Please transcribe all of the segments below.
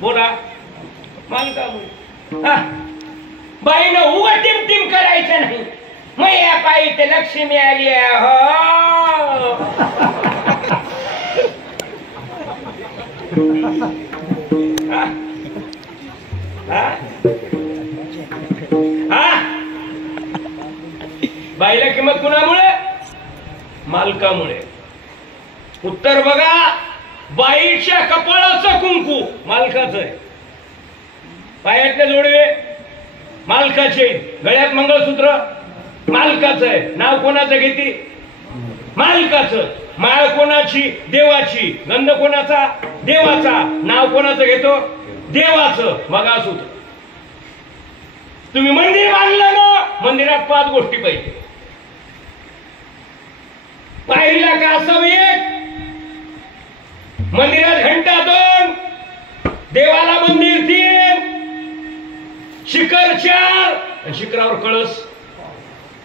बोला मालकामुळे. बाईनं उगा टिम करायचं नाही. मग या पायी ते लक्ष्मी आली हो. बाईला किंमत कुणामुळे? मालकामुळे. उत्तर बघा, बाईच्या कपाळाचं कुंकू मालकाचं आहे, पायातले जोडवे मालकाचे, गळ्यात मंगळसूत्र मालकाचं आहे. नाव कोणाचं घेते? मालकाचं. माळ कोणाची? देवाची. गंध कोणाचा? देवाचा. नाव कोणाचं घेतो? देवाचं. बघा सूत्र. तुम्ही मंदिर बांधलं ना, मंदिरात 5 गोष्टी पाहिजे. पाहिला कासव 1, मंदिरात घंटा 2, देवाला मंदिर 3, शिखर 4, शिखरावर कळस.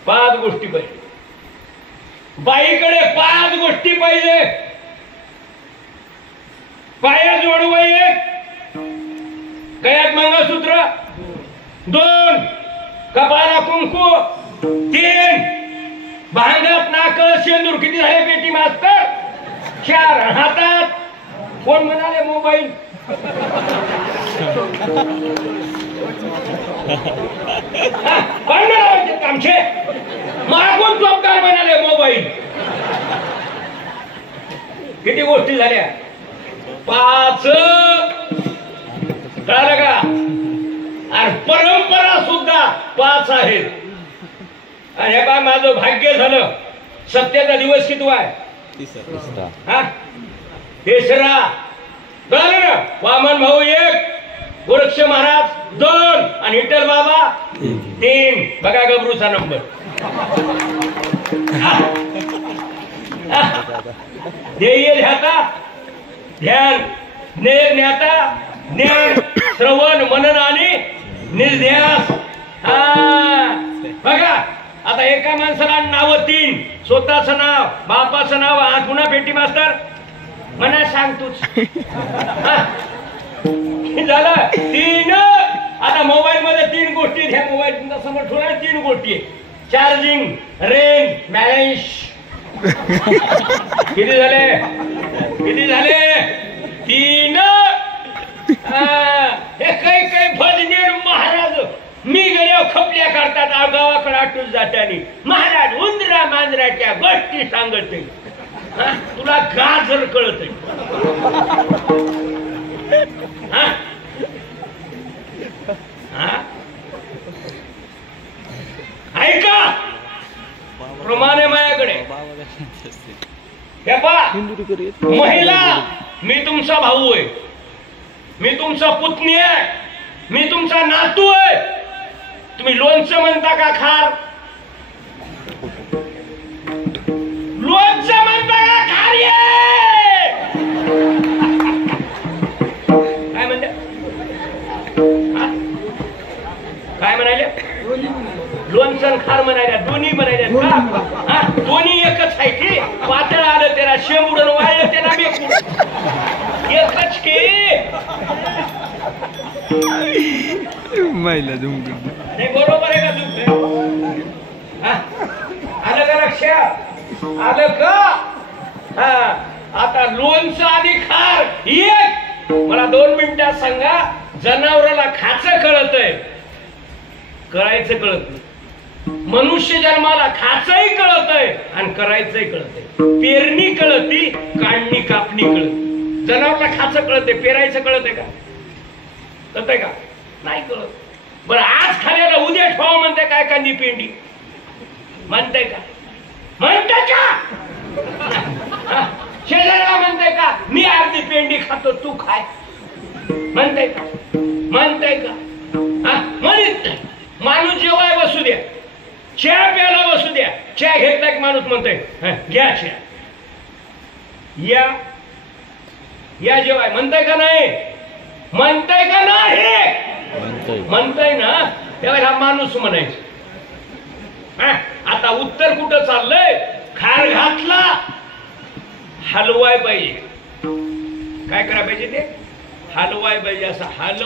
5 गोष्टी पाहिजे. बाईकडे 5 गोष्टी पाहिजे. पाया जोडवं 1, गळ्यात मंगळसूत्र 2, कपाळा कुंकू 3, भांगात नाकळ शेंदूर. किती झाले पेटी मास्तर? 4. हातात कोण म्हणाले? मोबाईल. आमचे मागून चौकार म्हणाले मोबाईल. किती गोष्टी झाल्या? 5. कळलं का? आणि परंपरा सुद्धा 5 आहेत. आणि हे काय माझं भाग्य झालं. सत्याचा दिवस किती आहे? 3रा. कळलं ना? वामन भाऊ 1, गोरक्ष महाराज 2 आणि विठ्ठल बाबा 3. बघा गबरूचा नंबर. ध्येय ध्याता, ध्यान, ज्ञाता, ज्ञान, श्रवण, मनन आणि निर्ध्यास. बघा आता एका माणसाला नाव 3, स्वतःचं नाव, बापाचं नाव. पुन्हा पेटी मास्तर म्हणा सांगतोच. झालं 3. आता मोबाईल मध्ये 3 गोष्टी घ्या. मोबाईल तुमच्या समोर ठेवला 3 गोष्टी. Charging, range, balance. किती झाले? 3. हे काही भजने महाराज मी गेल्यावर खपल्या करतात. गावाकडे आटून जातानी महाराज उंदरा मांजराच्या गोष्टी सांगत. तुला गाजर कळत ऐका. प्रमाणे माझ्याकडे महिला, मी तुमचा भाऊ आहे, मी तुमचा पुतणी आहे, मी तुमचा नातू आहे. तुम्ही लोणचं म्हणता का खार? लोणचं म्हणता का खार? काय म्हणते? काय म्हणाले? लोणचं खार म्हणाल्या. दोन्ही म्हणाल्या का? दोन्ही एकच आहे की? पातळ आलं त्याला शेंबुडून वाळलं त्याला बेकून. एकच की महिला नाही. बरोबर आहे का? तुमचं आलं का लक्षात? आलं का? आता लोणचं आणि खार एक. मला 2 मिनिटात सांगा. जनावराला खायचं कळतंय, करायचं कळत नाही. मनुष्य जन्माला खायचंही कळतंय आणि करायचंही कळतंय. पेरणी कळती, काढणी कापणी कळत. जनावराला खायचं कळतंय, पेरायचं कळतंय का? कळतंय का? नाही कळत. बरं आज खाल्याला उद्या ठेवा म्हणते काय? कांदी पेंडी म्हणताय का? म्हणताय का? शेजाऱ्याला म्हणताय का मी अर्धी पेंडी खातो तू खाय? म्हणताय का? म्हणताय का? म्हणत नाही. माणूस जेवाय बसू द्या, चहा प्यायला बसू द्या, चहा घेतला की माणूस म्हणतोय घ्या चहा, या या जेवाय. म्हणताय का नाही? म्हणताय का नाही? म्हणताय ना. त्यावेळेला हा माणूस म्हणायचं. आता उत्तर कुठं चाललंय? खार घातला, हलवाय पाहिजे. काय करायला पाहिजे? ते हलवाय पाहिजे असं हलव